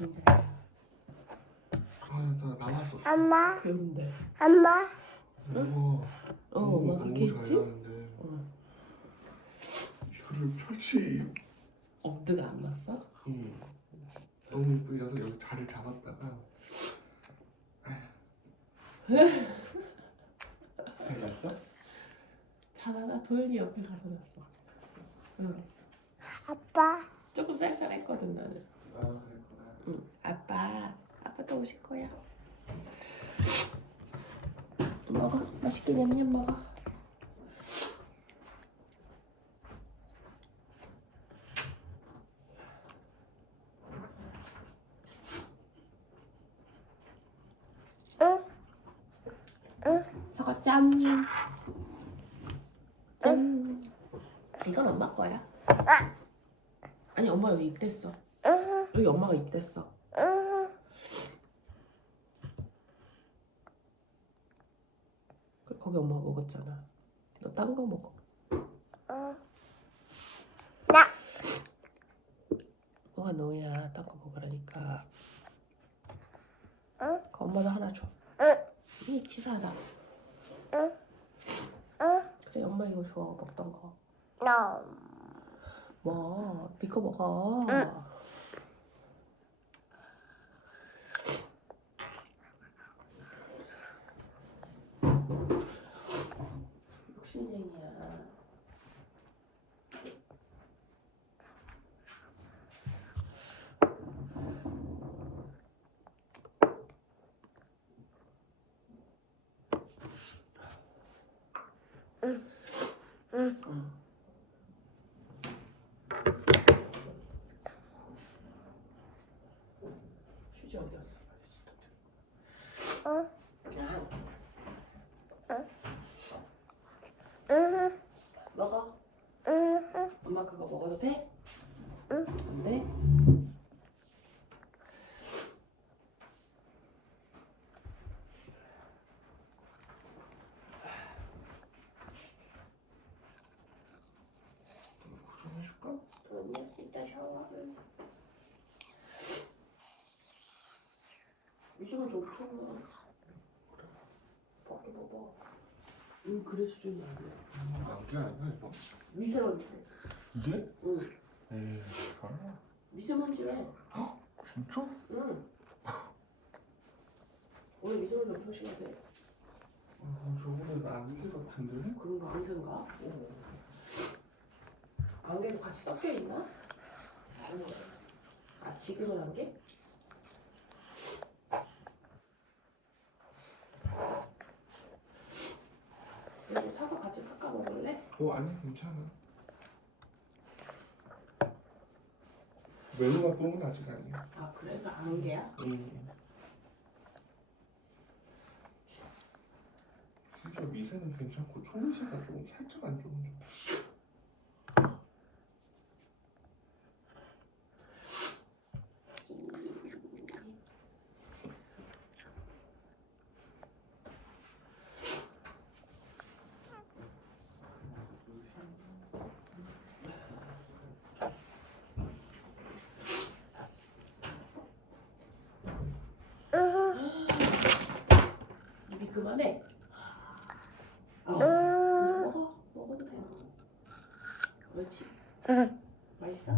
진짜 아나 나왔었어. 엄마, 배운데. 엄마, 우와. 어, 막 그렇게 너무 했지? 어. 이거를 펼치. 엄두가 안 났어? 음. 너무 이쁘게 해서 여기 자리를 잡았다가. 잘 갔어? 자다가 도현이 옆에 가서 잤어. 응. 아빠, 조금 쌀쌀했거든 나는. 아 그랬구나. 응. 아빠, 아빠 또 오실 거야. 먹어, 맛있게 냠냠 먹어. 응, 서가 짠. 짠. 이건 엄마 거야. 아니 엄마 여기 입댔어. 응, 여기 엄마가 입댔어. 응, 그- 거기 엄마 먹었잖아. 너 딴 거 먹어. 응. 나, 뭐가 너야? 딴 거 먹으라니까. 응, 그 엄마도 하나 줘. 응, 이 치사하다. 응, 응, 그래 엄마 이거 줘 먹던 거. no. 뭐? 네거 먹어. 응. 욕심쟁이야. 응. 응. 휴지 어디 갔어? 응, 아, 응, 먹어. 응, 응. 엄마 그거 먹어도 돼? 응. 안 돼? 좀 해줄까? 그러면 이따 샤워하면서 좀 엄청 밖에 봐봐 응 그래 수준이 아니야 난게 아니야 이거. 미세먼지 이게? 응 에이 설마. 미세먼지래 진짜? 응 원래 미세먼지 엄청 심하대 아 저거는 안개 같은데? 그런가 안개인가? 어. 안개도 같이 섞여 있나? 어. 아 지금은 안개? 여기 사과 같이 깎아 먹을래? 어 아니 괜찮아. 메뉴 갖고 온건 아직 아니야. 아 그래? 그 안개야? 음. 진짜 미세는 괜찮고 초미세가 조금 살짝 안 좋은 점. 그만해 어. 응. 먹어 먹어도 돼 그렇지 응. 맛있어?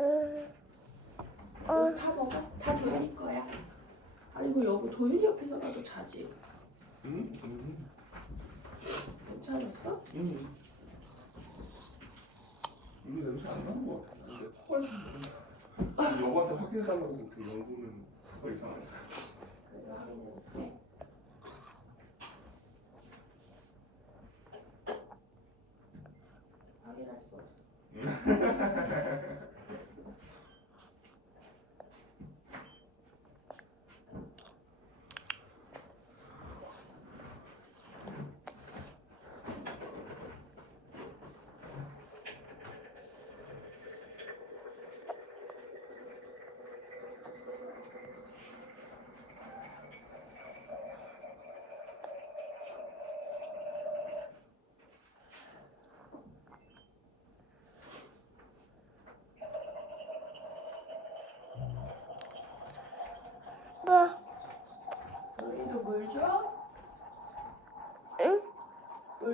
응. 어, 다 먹어. 다 도윤이 거야. 아이고 여보 도윤이 옆에서라도 자지. 응? 응. 괜찮았어? 응. 이거 냄새 안 나는 것 같아. 근데 코가 좀. 여보한테 확인해달라고 그 연구는 그거 이상해. 확인해볼게. 확인할 수 없어.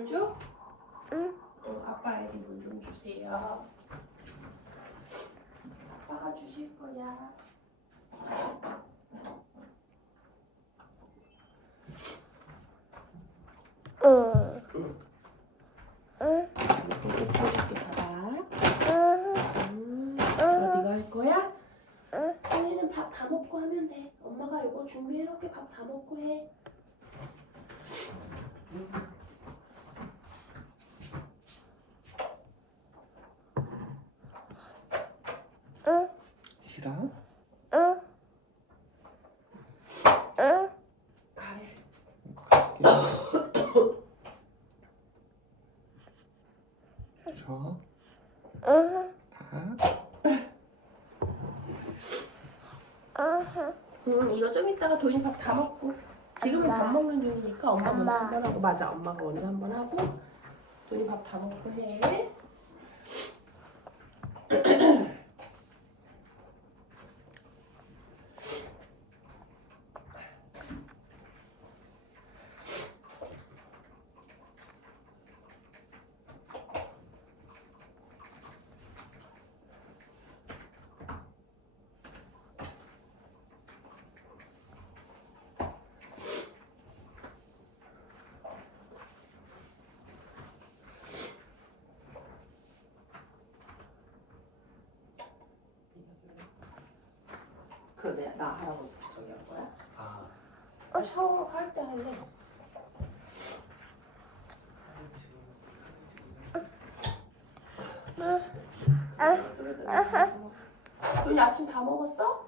물 줘? 응. 어, 아빠에게 물 좀 주세요. 아빠가 주실 거야. 응. 응. 이렇게 치워줄게 봐봐. 응. 음, 이거 네가 할 거야? 응. 빨리는 밥 다 먹고 하면 돼. 엄마가 이거 준비해놓게 밥 다 먹고 해. 응. 싫어? 응. 응. 가래. 줘. 응. 응, 이거 좀 이따가 도인이 밥 다 먹고. 지금은 밥 먹는 중이니까 엄마 먼저 엄마. 한 번 하고. 맞아, 엄마가 먼저 한 번 하고. 도인이 밥 다 먹고 해. 그, 내, 나 하라고 저기 한 거야? 아. 아, 샤워할 때 할래. 도인이 아침 다 먹었어?